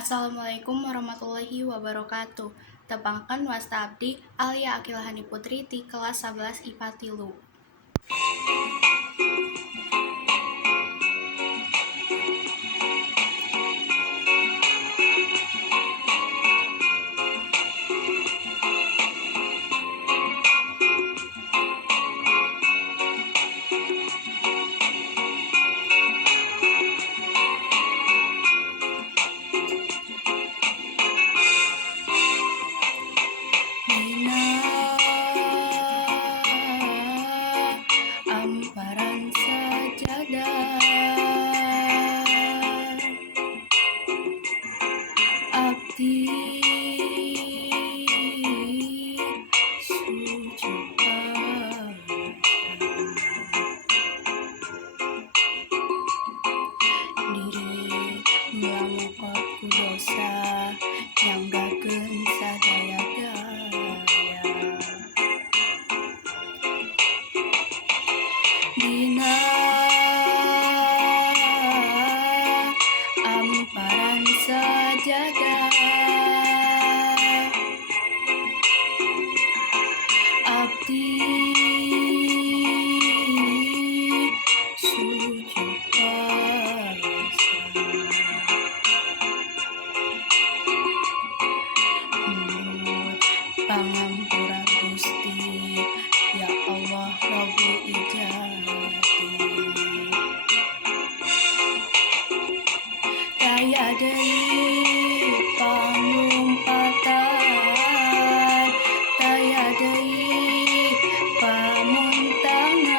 Assalamualaikum warahmatullahi wabarakatuh. Tepangkan wasta abdi Alia Akilahani Putri ti kelas 11 IPA 3. Amparan sajadah abdi sujud diri ngamukot ku dosa nyanggakeun sadaya-daya dina amparan sajadah abdi sujud pasrah pangampura Gusti ya Allah Rabbul Ijati daya deui panumpatan daya deui pamuntangan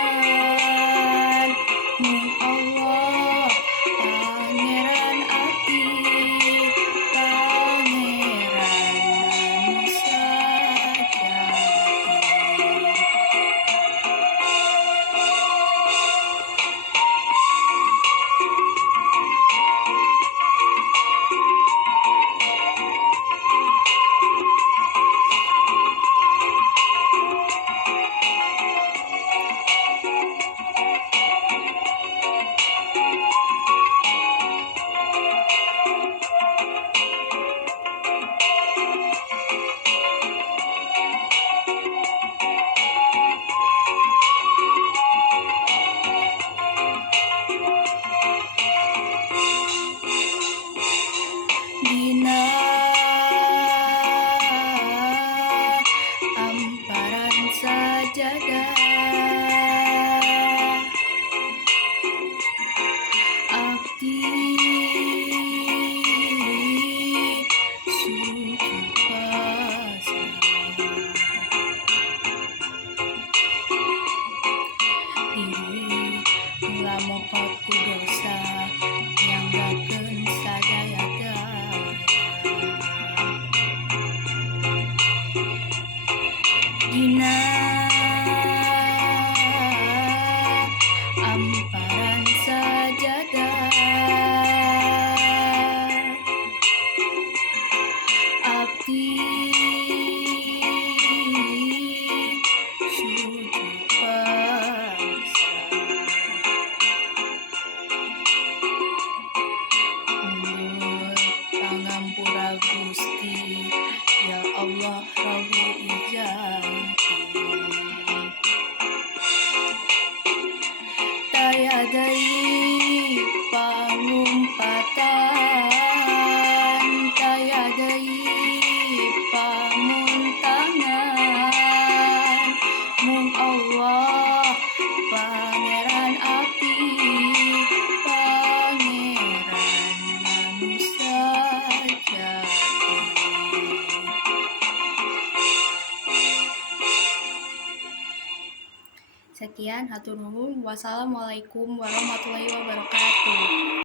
mung Allah pangeran abdi pangeran anu sajati dina amparan sajadah abdi sujud pasrah diri ngamukot ku dosa nyanggakeun sadaya-daya dina amparan sajadah abdi sujud pasrah pangampura Gusti ya Allah Rabbul Ijati daya deui pangumpatan daya deui pamuntangan mung Allah pangeran abdi pangeran anu sajati. Sekian, hatur nuhun. Wassalamualaikum warahmatullahi wabarakatuh.